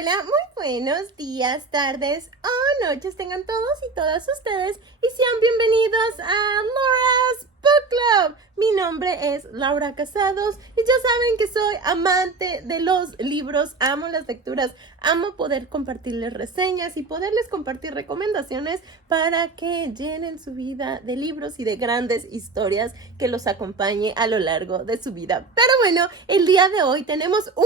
Hola, muy buenos días, tardes o noches tengan todos y todas ustedes y sean bienvenidos a Laura's Book Club. Mi nombre es Laura Casados y ya saben que soy amante de los libros, amo las lecturas, amo poder compartirles reseñas y poderles compartir recomendaciones para que llenen su vida de libros y de grandes historias que los acompañe a lo largo de su vida. Pero bueno, el día de hoy tenemos un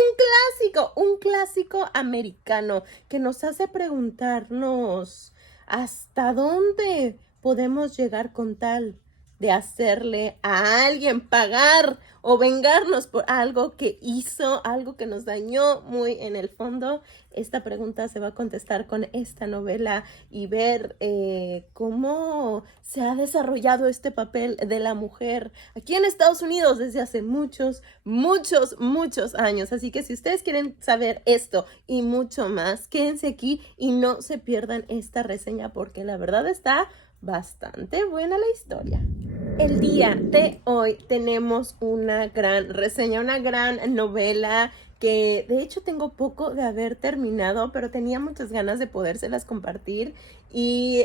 clásico americano que nos hace preguntarnos ¿hasta dónde podemos llegar con tal de hacerle a alguien pagar o vengarnos por algo que hizo, algo que nos dañó muy en el fondo? Esta pregunta se va a contestar con esta novela y ver cómo se ha desarrollado este papel de la mujer aquí en Estados Unidos desde hace muchos años. Así que si ustedes quieren saber esto y mucho más, quédense aquí y no se pierdan esta reseña porque la verdad está bastante buena la historia. El día de hoy tenemos una gran reseña, una gran novela que de hecho tengo poco de haber terminado, pero tenía muchas ganas de podérselas compartir y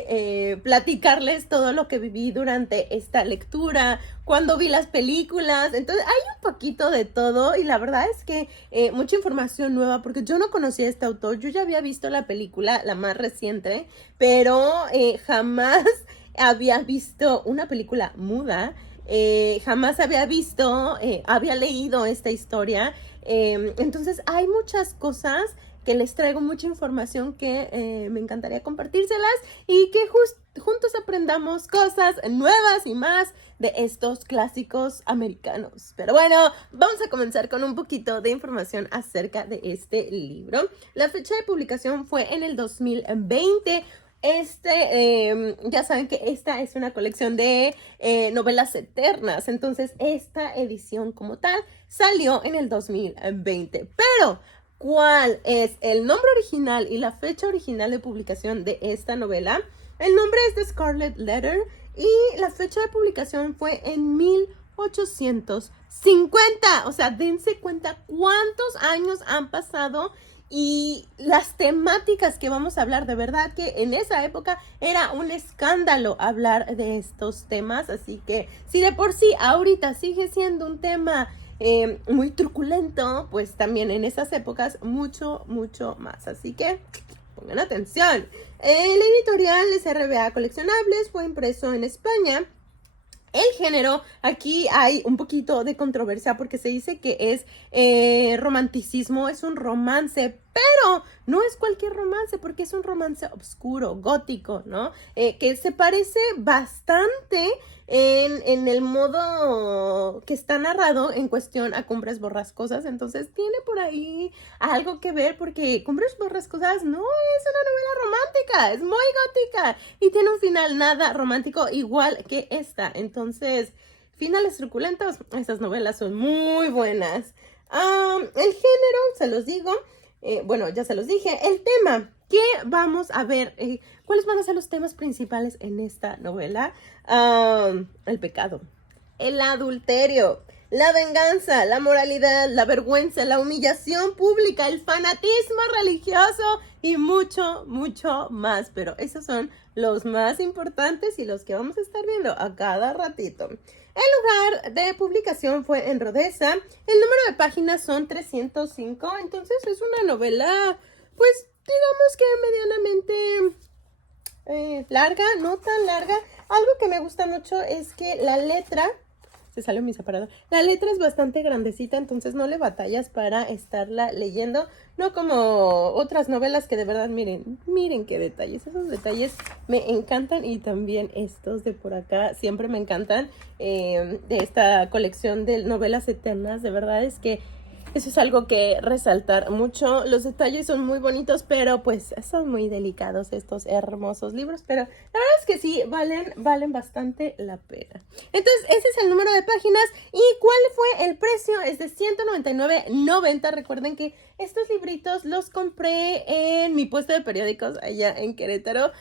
platicarles todo lo que viví durante esta lectura, cuando vi las películas. Entonces hay un poquito de todo y la verdad es que mucha información nueva porque yo no conocía a este autor. Yo ya había visto la película, la más reciente, pero jamás había visto una película muda, jamás había visto, había leído esta historia. Entonces hay muchas cosas que les traigo, mucha información que me encantaría compartírselas y que juntos aprendamos cosas nuevas y más de estos clásicos americanos. Pero bueno, vamos a comenzar con un poquito de información acerca de este libro. La fecha de publicación fue en el 2020. Ya saben que esta es una colección de novelas eternas, entonces esta edición como tal salió en el 2020. Pero, ¿cuál es el nombre original y la fecha original de publicación de esta novela? El nombre es The Scarlet Letter y la fecha de publicación fue en 1850. O sea, dense cuenta cuántos años han pasado. Y las temáticas que vamos a hablar, de verdad que en esa época era un escándalo hablar de estos temas, así que si de por sí ahorita sigue siendo un tema muy truculento, pues también en esas épocas mucho más, así que pongan atención. El editorial es RBA Coleccionables, fue impreso en España. El género, aquí hay un poquito de controversia porque se dice que es romanticismo, es un romance, pero no es cualquier romance porque es un romance oscuro, gótico, ¿no? Que se parece bastante en el modo que está narrado en cuestión a Cumbres Borrascosas, entonces tiene por ahí algo que ver porque Cumbres Borrascosas no es una novela romántica, es muy gótica y tiene un final nada romántico igual que esta. Entonces, finales truculentos, estas novelas son muy buenas. El género, se los digo, bueno, ya se los dije. El tema, ¿qué vamos a ver? ¿Cuáles van a ser los temas principales en esta novela? El pecado, el adulterio, la venganza, la moralidad, la vergüenza, la humillación pública, el fanatismo religioso y mucho más. Pero esos son los más importantes y los que vamos a estar viendo a cada ratito. El lugar de publicación fue en Rodeza. El número de páginas son 305. Entonces es una novela, pues digamos que medianamente larga, no tan larga. Algo que me gusta mucho es que la letra, se salió mi separador, la letra es bastante grandecita, entonces no le batallas para estarla leyendo, no como otras novelas que de verdad miren qué detalles, esos detalles me encantan y también estos de por acá siempre me encantan, de esta colección de novelas eternas. De verdad es que eso es algo que resaltar mucho. Los detalles son muy bonitos, pero pues son muy delicados estos hermosos libros. Pero la verdad es que sí, valen bastante la pena. Entonces, ese es el número de páginas. ¿Y cuál fue el precio? Es de $199.90. Recuerden que estos libritos los compré en mi puesto de periódicos allá en Querétaro.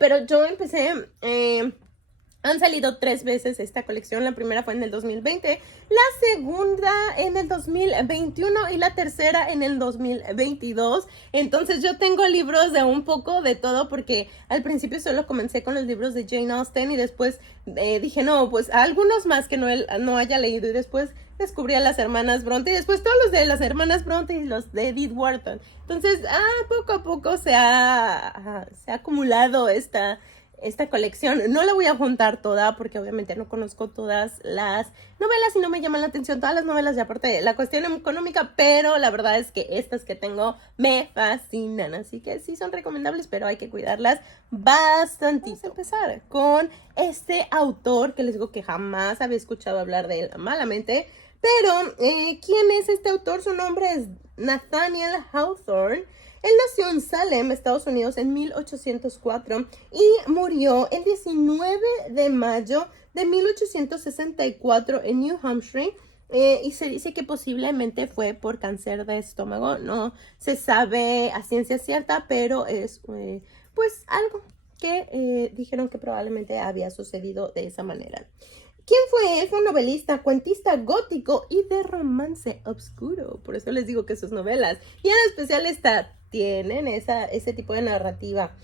Pero yo empecé Han salido 3 veces esta colección. La primera fue en el 2020, la segunda en el 2021 y la tercera en el 2022. Entonces yo tengo libros de un poco de todo, porque al principio solo comencé con los libros de Jane Austen y después dije, no, pues algunos más que no haya leído, y después descubrí a las hermanas Bronte y después todos los de las hermanas Bronte y los de Edith Wharton. Entonces, poco a poco se ha acumulado esta colección. No la voy a juntar toda porque obviamente no conozco todas las novelas y no me llaman la atención todas las novelas, y aparte de la cuestión económica, pero la verdad es que estas que tengo me fascinan, así que sí son recomendables, pero hay que cuidarlas bastante. Vamos a empezar con este autor que les digo que jamás había escuchado hablar de él malamente, pero ¿quién es este autor? Su nombre es Nathaniel Hawthorne. Él nació en Salem, Estados Unidos, en 1804 y murió el 19 de mayo de 1864 en New Hampshire. Y se dice que posiblemente fue por cáncer de estómago. No se sabe a ciencia cierta, pero es pues algo que dijeron que probablemente había sucedido de esa manera. ¿Quién fue él? Fue un novelista, cuentista gótico y de romance oscuro. Por eso les digo que sus novelas, y en especial tienen ese tipo de narrativa.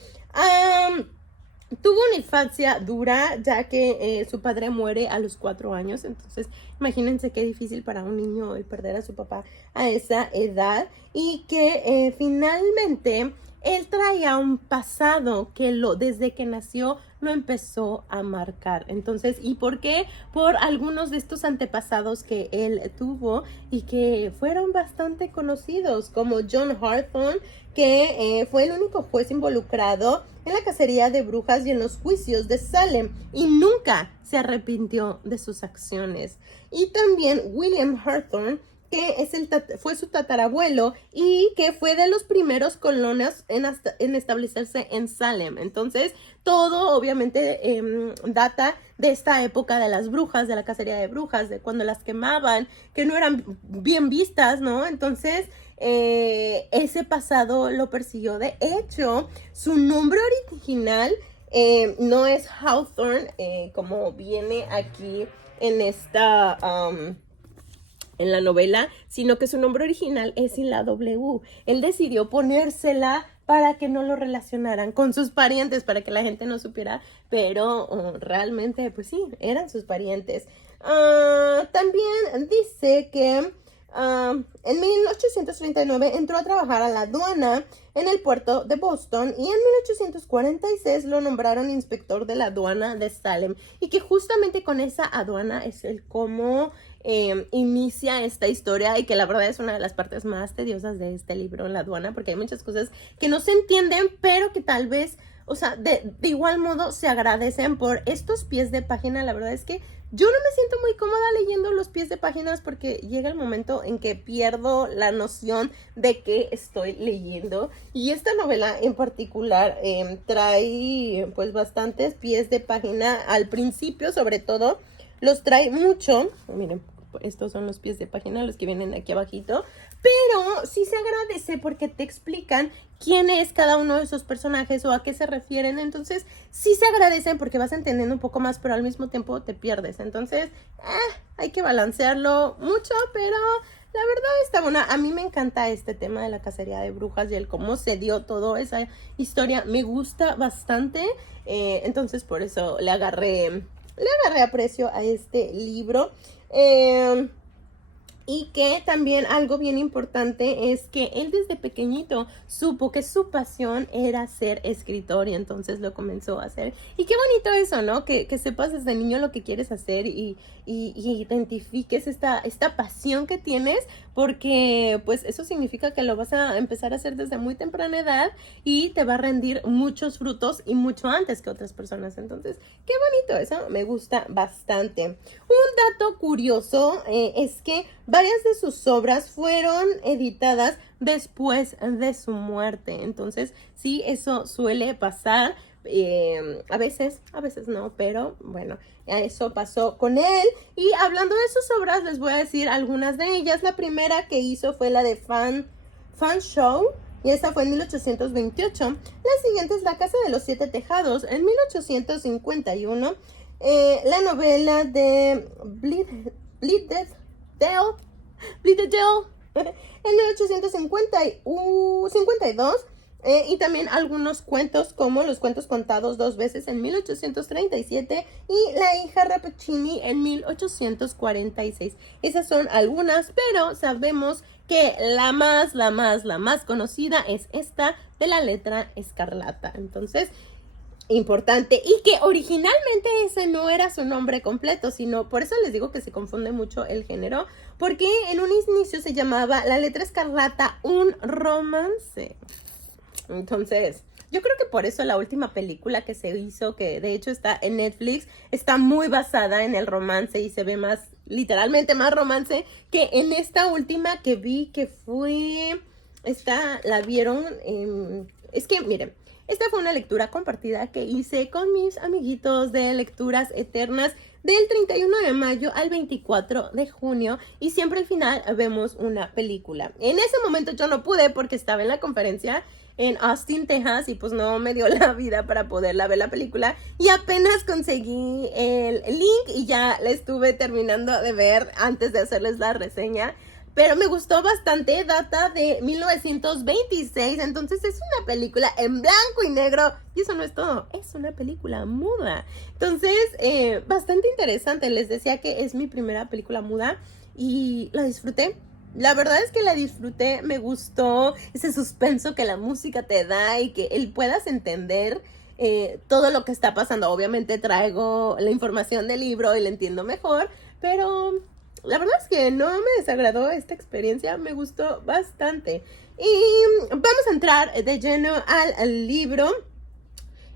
Tuvo una infancia dura, ya que su padre muere a los 4 años. Entonces, imagínense qué difícil para un niño el perder a su papá a esa edad. Y que finalmente él traía un pasado que desde que nació lo empezó a marcar. Entonces, ¿y por qué? Por algunos de estos antepasados que él tuvo y que fueron bastante conocidos, como John Hathorne, que fue el único juez involucrado en la cacería de brujas y en los juicios de Salem, y nunca se arrepintió de sus acciones. Y también William Hawthorne, que fue su tatarabuelo y que fue de los primeros colonos en establecerse en Salem. Entonces, todo obviamente data de esta época de las brujas, de la cacería de brujas, de cuando las quemaban, que no eran bien vistas, ¿no? Entonces, ese pasado lo persiguió. De hecho, su nombre original no es Hawthorne, como viene aquí en esta... en la novela, sino que su nombre original es sin la W. Él decidió ponérsela para que no lo relacionaran con sus parientes, para que la gente no supiera, pero realmente, pues sí, eran sus parientes. También dice que en 1839 entró a trabajar a la aduana en el puerto de Boston, y en 1846 lo nombraron inspector de la aduana de Salem, y que justamente con esa aduana es el cómo inicia esta historia, y que la verdad es una de las partes más tediosas de este libro, la aduana, porque hay muchas cosas que no se entienden, pero que tal vez, o sea, de igual modo se agradecen por estos pies de página. La verdad es que yo no me siento muy cómoda leyendo los pies de páginas, porque llega el momento en que pierdo la noción de qué estoy leyendo, y esta novela en particular trae pues bastantes pies de página al principio, sobre todo los trae mucho. Miren, estos son los pies de página, los que vienen aquí abajito, pero sí se agradece porque te explican quién es cada uno de esos personajes o a qué se refieren. Entonces sí se agradecen porque vas entendiendo un poco más, pero al mismo tiempo te pierdes. Entonces hay que balancearlo mucho, pero la verdad está buena. A mí me encanta este tema de la cacería de brujas y el cómo se dio toda esa historia. Me gusta bastante, entonces por eso le agarré aprecio a este libro. Y que también algo bien importante es que él desde pequeñito supo que su pasión era ser escritor, y entonces lo comenzó a hacer. Y qué bonito eso, ¿no? Que sepas desde niño lo que quieres hacer y identifiques esta pasión que tienes, porque pues eso significa que lo vas a empezar a hacer desde muy temprana edad y te va a rendir muchos frutos y mucho antes que otras personas. Entonces, qué bonito eso, me gusta bastante. Un dato curioso es que varias de sus obras fueron editadas después de su muerte. Entonces, sí, eso suele pasar. A veces no, pero bueno, eso pasó con él. Y hablando de sus obras, les voy a decir algunas de ellas. La primera que hizo fue la de Fan Show, y esta fue en 1828. La siguiente es La Casa de los Siete Tejados en 1851. la novela de Bleeded Dale en 1852, y también algunos cuentos como Los cuentos contados dos veces en 1837 y La hija Rappaccini en 1846. Esas son algunas, pero sabemos que la más conocida es esta de La letra escarlata. Entonces, importante, y que originalmente ese no era su nombre completo, sino por eso les digo que se confunde mucho el género, porque en un inicio se llamaba La letra escarlata, un romance. Entonces, yo creo que por eso la última película que se hizo, que de hecho está en Netflix, está muy basada en el romance y se ve más, literalmente más romance que en esta última que vi, que fue, esta la vieron, es que miren, esta fue una lectura compartida que hice con mis amiguitos de Lecturas Eternas del 31 de mayo al 24 de junio, y siempre al final vemos una película. En ese momento yo no pude porque estaba en la conferencia en Austin, Texas, y pues no me dio la vida para poderla ver la película, y apenas conseguí el link y ya la estuve terminando de ver antes de hacerles la reseña. Pero me gustó bastante, data de 1926, entonces es una película en blanco y negro, y eso no es todo, es una película muda. Entonces, bastante interesante, les decía que es mi primera película muda y la disfruté. La verdad es que la disfruté, me gustó ese suspenso que la música te da y que él puedas entender todo lo que está pasando. Obviamente traigo la información del libro y la entiendo mejor, pero la verdad es que no me desagradó esta experiencia, me gustó bastante. Y vamos a entrar de lleno al libro.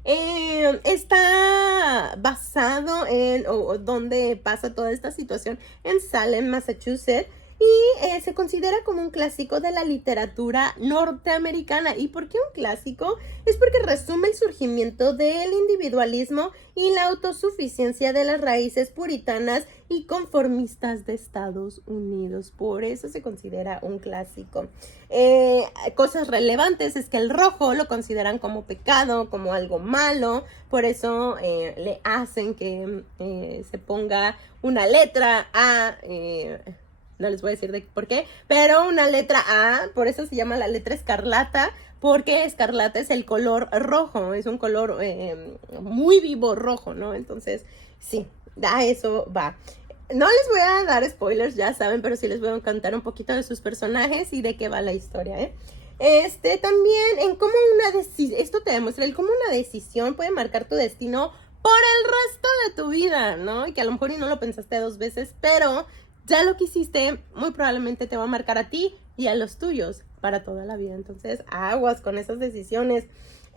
Está basado en, o donde pasa toda esta situación, en Salem, Massachusetts. Y se considera como un clásico de la literatura norteamericana. ¿Y por qué un clásico? Es porque resume el surgimiento del individualismo y la autosuficiencia de las raíces puritanas y conformistas de Estados Unidos. Por eso se considera un clásico. Cosas relevantes es que el rojo lo consideran como pecado, como algo malo. Por eso le hacen que se ponga una letra A. No les voy a decir de por qué, pero una letra A, por eso se llama la letra escarlata, porque escarlata es el color rojo, es un color muy vivo rojo, ¿no? Entonces, sí, a eso va. No les voy a dar spoilers, ya saben, pero sí les voy a contar un poquito de sus personajes y de qué va la historia, ¿eh? También en cómo esto te demuestra el cómo una decisión puede marcar tu destino por el resto de tu vida, ¿no? Y que a lo mejor y no lo pensaste dos veces, pero ya lo que hiciste muy probablemente te va a marcar a ti y a los tuyos para toda la vida. Entonces, aguas con esas decisiones.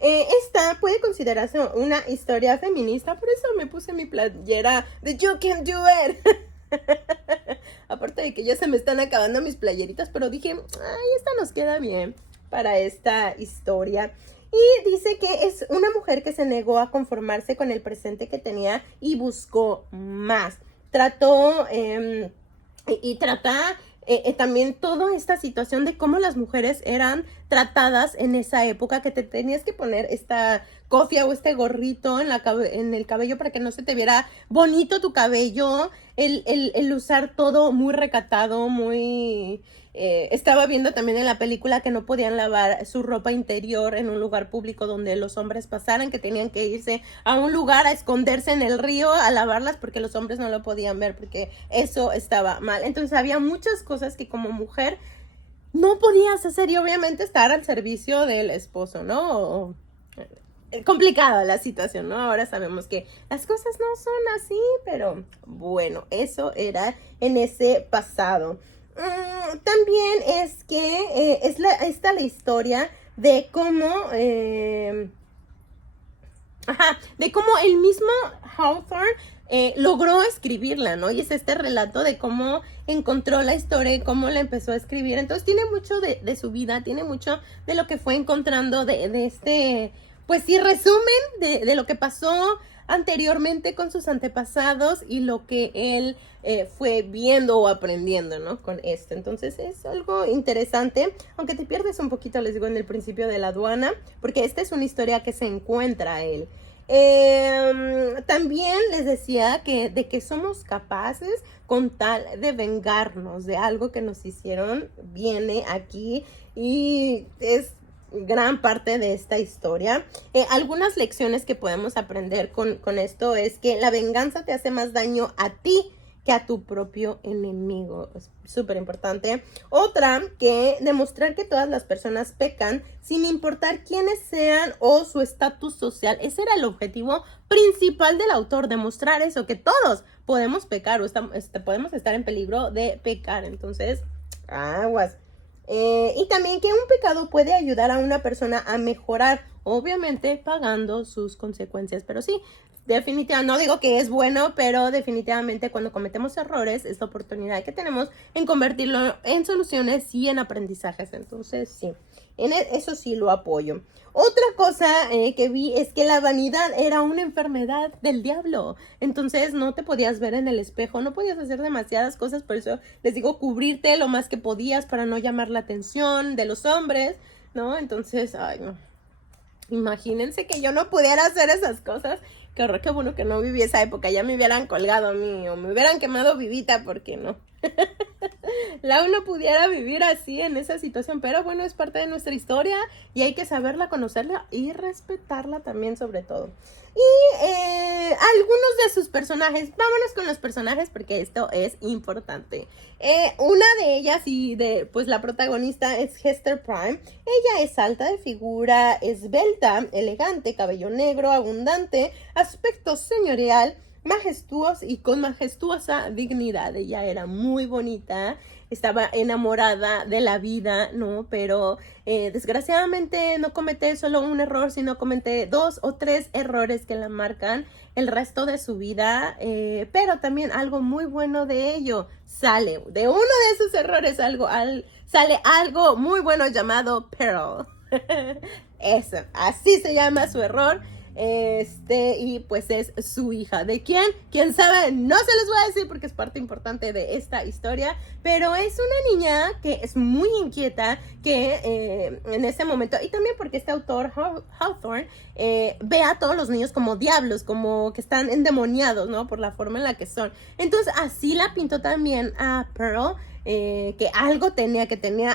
Esta puede considerarse una historia feminista, por eso me puse mi playera de You Can Do It. Aparte de que ya se me están acabando mis playeritas, pero dije, ay, esta nos queda bien para esta historia. Y dice que es una mujer que se negó a conformarse con el presente que tenía y buscó más. Trató y trata también toda esta situación de cómo las mujeres eran tratadas en esa época, que te tenías que poner esta cofia o este gorrito en el cabello para que no se te viera bonito tu cabello, el usar todo muy recatado, muy... estaba viendo también en la película que no podían lavar su ropa interior en un lugar público donde los hombres pasaran, que tenían que irse a un lugar a esconderse en el río a lavarlas porque los hombres no lo podían ver, porque eso estaba mal. Entonces había muchas cosas que como mujer no podías hacer y obviamente estar al servicio del esposo, ¿no? Complicada la situación, ¿no? Ahora sabemos que las cosas no son así, pero bueno, eso era en ese pasado. También es que está la historia de cómo de cómo el mismo Hawthorne logró escribirla, ¿no? Y es este relato de cómo encontró la historia y cómo la empezó a escribir. Entonces tiene mucho de su vida, tiene mucho de lo que fue encontrando de este, pues sí, resumen de lo que pasó anteriormente con sus antepasados y lo que él fue viendo o aprendiendo, ¿no? Con esto. Entonces es algo interesante, aunque te pierdes un poquito, les digo, en el principio de la aduana, porque esta es una historia que se encuentra él. También les decía que de que somos capaces con tal de vengarnos de algo que nos hicieron, viene aquí y es gran parte de esta historia. Algunas lecciones que podemos aprender con esto es que la venganza te hace más daño a ti que a tu propio enemigo. Es súper importante. Otra, que demostrar que todas las personas pecan sin importar quiénes sean o su estatus social. Ese era el objetivo principal del autor, demostrar eso, que todos podemos pecar o podemos estar en peligro de pecar. Entonces, aguas. Y también que un pecado puede ayudar a una persona a mejorar, obviamente pagando sus consecuencias. Pero sí, definitivamente, no digo que es bueno, pero definitivamente cuando cometemos errores es la oportunidad que tenemos en convertirlo en soluciones y en aprendizajes. Entonces, sí, eso sí lo apoyo. Otra cosa que vi es que la vanidad era una enfermedad del diablo. Entonces no te podías ver en el espejo, no podías hacer demasiadas cosas. Por eso les digo, cubrirte lo más que podías para no llamar la atención de los hombres, ¿no? Entonces, ay, no. Imagínense que yo no pudiera hacer esas cosas. Qué horror, qué bueno que no viví esa época. Ya me hubieran colgado a mí o me hubieran quemado vivita, porque no. La uno pudiera vivir así en esa situación, pero bueno, es parte de nuestra historia y hay que saberla, conocerla y respetarla también, sobre todo. Y algunos de sus personajes, vámonos con los personajes porque esto es importante. Una de ellas y de pues la protagonista es Hester Prynne. Ella es alta de figura, esbelta, elegante, cabello negro, abundante, aspecto señorial, majestuoso y con majestuosa dignidad. Ella era muy bonita, estaba enamorada de la vida, ¿no? Pero desgraciadamente no comete solo un error, sino comete 2 o 3 errores que la marcan el resto de su vida. Pero también algo muy bueno de ello sale, de uno de esos errores sale algo muy bueno llamado Pearl. Eso, así se llama su error. Y pues es su hija. ¿De quién? ¿Quién sabe? No se los voy a decir porque es parte importante de esta historia, pero es una niña que es muy inquieta, que en ese momento, y también porque este autor, Hawthorne, ve a todos los niños como diablos, como que están endemoniados, ¿no? Por la forma en la que son. Entonces así la pintó también a Pearl. Que algo tenía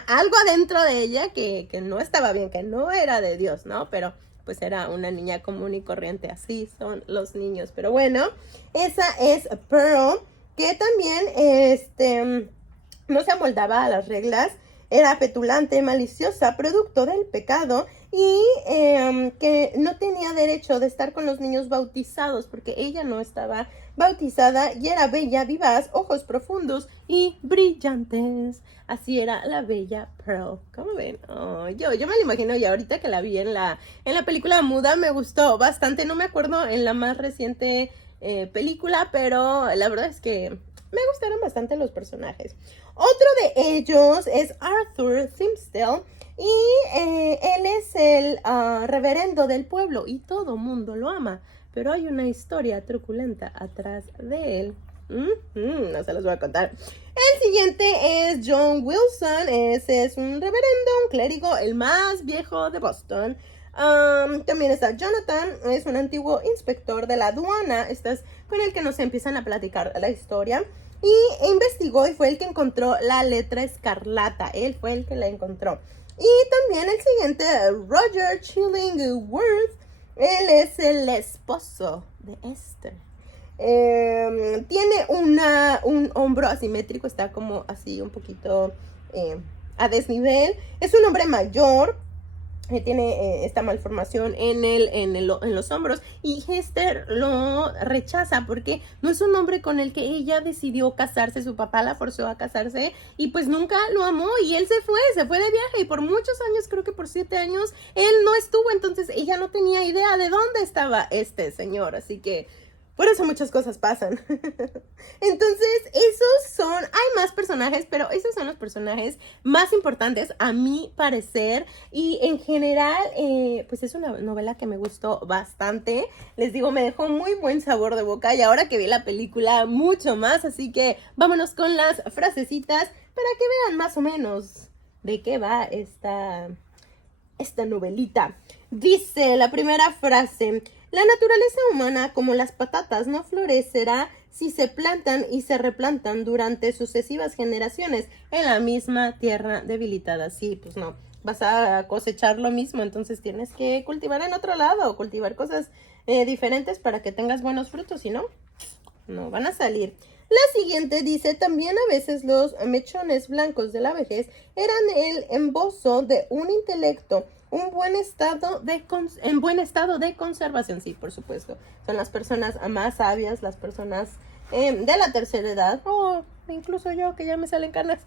algo adentro de ella que no estaba bien, que no era de Dios, ¿no? Pero pues era una niña común y corriente, así son los niños. Pero bueno, esa es Pearl, que también no se amoldaba a las reglas, era petulante, maliciosa, producto del pecado y que no tenía derecho de estar con los niños bautizados porque ella no estaba bautizada y era bella, vivaz, ojos profundos y brillantes. Así era la bella Pearl. ¿Cómo ven? Oh, yo me lo imagino y ahorita que la vi en la película muda me gustó bastante. No me acuerdo en la más reciente película, pero la verdad es que me gustaron bastante los personajes. Otro de ellos es Arthur Thimsdale y él es el reverendo del pueblo y todo mundo lo ama, pero hay una historia truculenta atrás de él. No se los voy a contar. El siguiente es John Wilson. Ese es un reverendo, un clérigo, el más viejo de Boston. También está Jonathan, es un antiguo inspector de la aduana. Este es con el que nos empiezan a platicar la historia. Y investigó y fue el que encontró la letra escarlata. Él fue el que la encontró. Y también el siguiente, Roger Chillingworth. Él es el esposo de Esther. Tiene un hombro asimétrico, está como así un poquito a desnivel. Es un hombre mayor. Tiene esta malformación en los hombros y Hester lo rechaza porque no es un hombre con el que ella decidió casarse, su papá la forzó a casarse y pues nunca lo amó y él se fue de viaje y por muchos años, creo que por 7 años, él no estuvo, entonces ella no tenía idea de dónde estaba este señor, así que por eso muchas cosas pasan. Entonces, hay más personajes, pero esos son los personajes más importantes a mi parecer. Y en general, pues es una novela que me gustó bastante. Les digo, me dejó muy buen sabor de boca y ahora que vi la película, mucho más. Así que vámonos con las frasecitas para que vean más o menos de qué va esta novelita. Dice la primera frase: La naturaleza humana, como las patatas, no florecerá si se plantan y se replantan durante sucesivas generaciones en la misma tierra debilitada. Sí, pues no, vas a cosechar lo mismo, entonces tienes que cultivar en otro lado, cultivar cosas diferentes para que tengas buenos frutos, si no, no van a salir. La siguiente dice, también a veces los mechones blancos de la vejez eran el embozo de un intelecto en buen estado de conservación. Sí, por supuesto. Son las personas más sabias, las personas de la tercera edad, o incluso yo que ya me salen canas.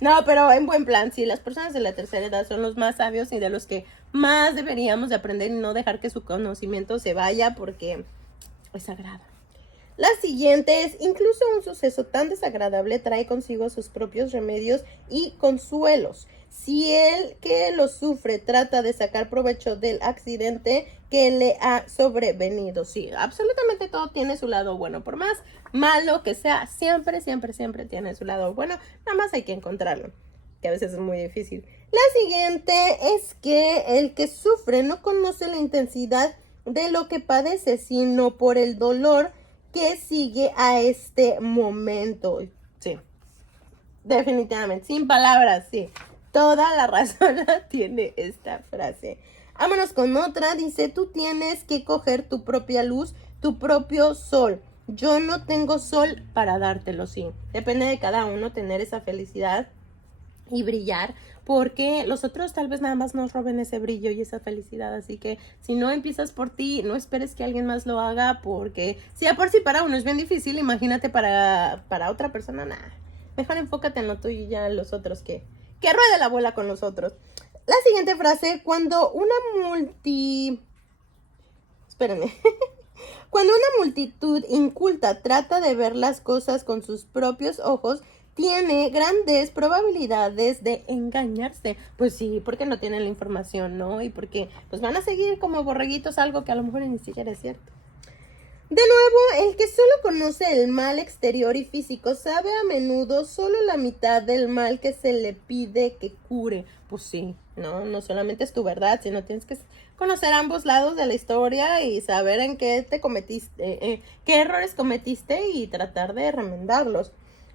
No, pero en buen plan, sí, las personas de la tercera edad son los más sabios y de los que más deberíamos de aprender y no dejar que su conocimiento se vaya porque es sagrado. La siguiente es, incluso un suceso tan desagradable trae consigo sus propios remedios y consuelos. Si el que lo sufre trata de sacar provecho del accidente que le ha sobrevenido. Sí, absolutamente todo tiene su lado bueno. Por más malo que sea, siempre, siempre, siempre tiene su lado bueno. Nada más hay que encontrarlo, que a veces es muy difícil. La siguiente es que el que sufre no conoce la intensidad de lo que padece, sino por el dolor que sigue a este momento. Sí, definitivamente, sin palabras, sí. Toda la razón la tiene esta frase. Vámonos con otra. Dice, tú tienes que coger tu propia luz, tu propio sol. Yo no tengo sol para dártelo, sí. Depende de cada uno tener esa felicidad y brillar, porque los otros tal vez nada más nos roben ese brillo y esa felicidad, así que si no empiezas por ti, no esperes que alguien más lo haga, porque si de por sí para uno es bien difícil, imagínate para otra persona, nada, mejor enfócate en lo tuyo y ya los otros que ruede la bola con los otros. La siguiente frase, cuando una multitud inculta trata de ver las cosas con sus propios ojos, tiene grandes probabilidades de engañarse. Pues sí, porque no tienen la información, ¿no? Y porque pues van a seguir como borreguitos algo que a lo mejor ni siquiera es cierto. De nuevo, el que solo conoce el mal exterior y físico sabe a menudo solo la mitad del mal que se le pide que cure. Pues sí, no solamente es tu verdad, sino tienes que conocer ambos lados de la historia y saber en qué qué errores cometiste y tratar de remendarlos.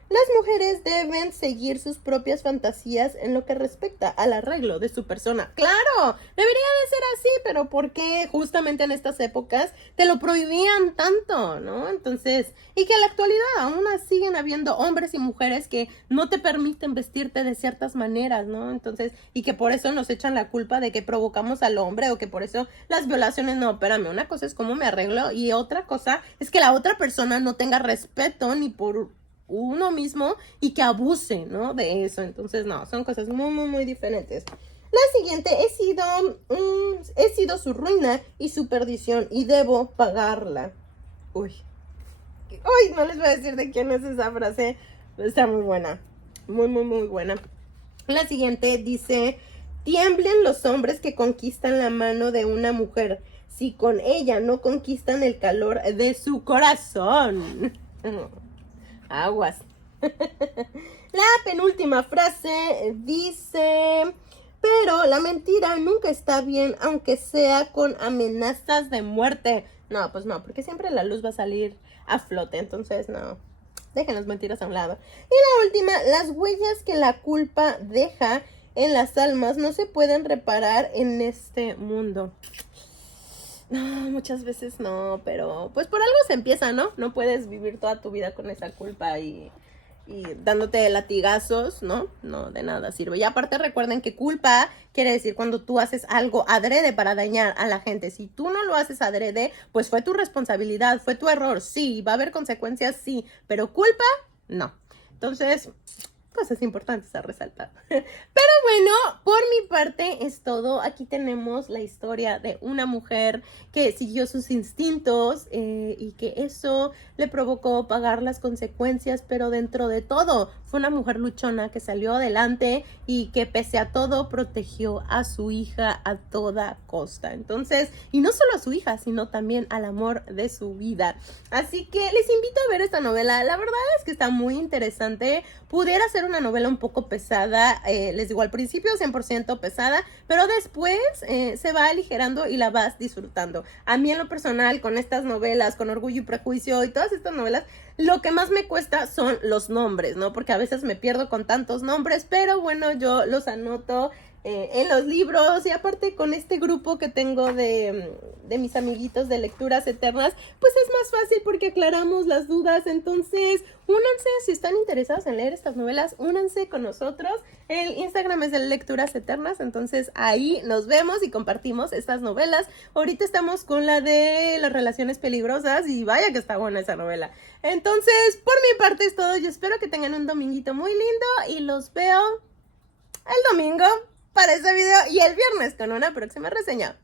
Las mujeres deben seguir sus propias fantasías en lo que respecta al arreglo de su persona. ¡Claro! Debería de ser así, pero ¿por qué justamente en estas épocas te lo prohibían tanto, no? Entonces, y que en la actualidad aún siguen habiendo hombres y mujeres que no te permiten vestirte de ciertas maneras, ¿no? Entonces, y que por eso nos echan la culpa de que provocamos al hombre o que por eso las violaciones, no, espérame, una cosa es cómo me arreglo y otra cosa es que la otra persona no tenga respeto ni por uno mismo y que abuse, ¿no? De eso. Entonces, no, son cosas muy, muy, muy diferentes. La siguiente, he sido su ruina y su perdición y debo pagarla. Uy, no les voy a decir de quién es esa frase. Está muy buena. Muy, muy, muy buena. La siguiente dice, tiemblen los hombres que conquistan la mano de una mujer, si con ella no conquistan el calor de su corazón. Aguas. La penúltima frase dice, pero la mentira nunca está bien, aunque sea con amenazas de muerte. No, pues no, porque siempre la luz va a salir a flote, entonces no, dejen las mentiras a un lado. Y la última, las huellas que la culpa deja en las almas no se pueden reparar en este mundo. No, muchas veces no, pero pues por algo se empieza, ¿no? No puedes vivir toda tu vida con esa culpa y dándote latigazos, ¿no? No, de nada sirve. Y aparte recuerden que culpa quiere decir cuando tú haces algo adrede para dañar a la gente. Si tú no lo haces adrede, pues fue tu responsabilidad, fue tu error, sí, va a haber consecuencias, sí, pero culpa, no. Entonces, cosas importantes a resaltar. Pero bueno, por mi parte es todo. Aquí tenemos la historia de una mujer que siguió sus instintos y que eso le provocó pagar las consecuencias, pero dentro de todo fue una mujer luchona que salió adelante y que pese a todo protegió a su hija a toda costa. Entonces, y no solo a su hija, sino también al amor de su vida. Así que les invito a ver esta novela. La verdad es que está muy interesante. Pudiera ser una novela un poco pesada, les digo al principio 100% pesada, pero después se va aligerando y la vas disfrutando. A mí en lo personal, con estas novelas, con Orgullo y Prejuicio y todas estas novelas, lo que más me cuesta son los nombres, ¿no? Porque a veces me pierdo con tantos nombres, pero bueno, yo los anoto en los libros, y aparte con este grupo que tengo de mis amiguitos de Lecturas Eternas, pues es más fácil porque aclaramos las dudas. Entonces, únanse si están interesados en leer estas novelas, únanse con nosotros. El Instagram es de Lecturas Eternas, entonces ahí nos vemos y compartimos estas novelas. Ahorita estamos con la de las relaciones peligrosas y vaya que está buena esa novela. Entonces, por mi parte es todo. Yo espero que tengan un dominguito muy lindo y los veo el domingo para este video y el viernes con una próxima reseña.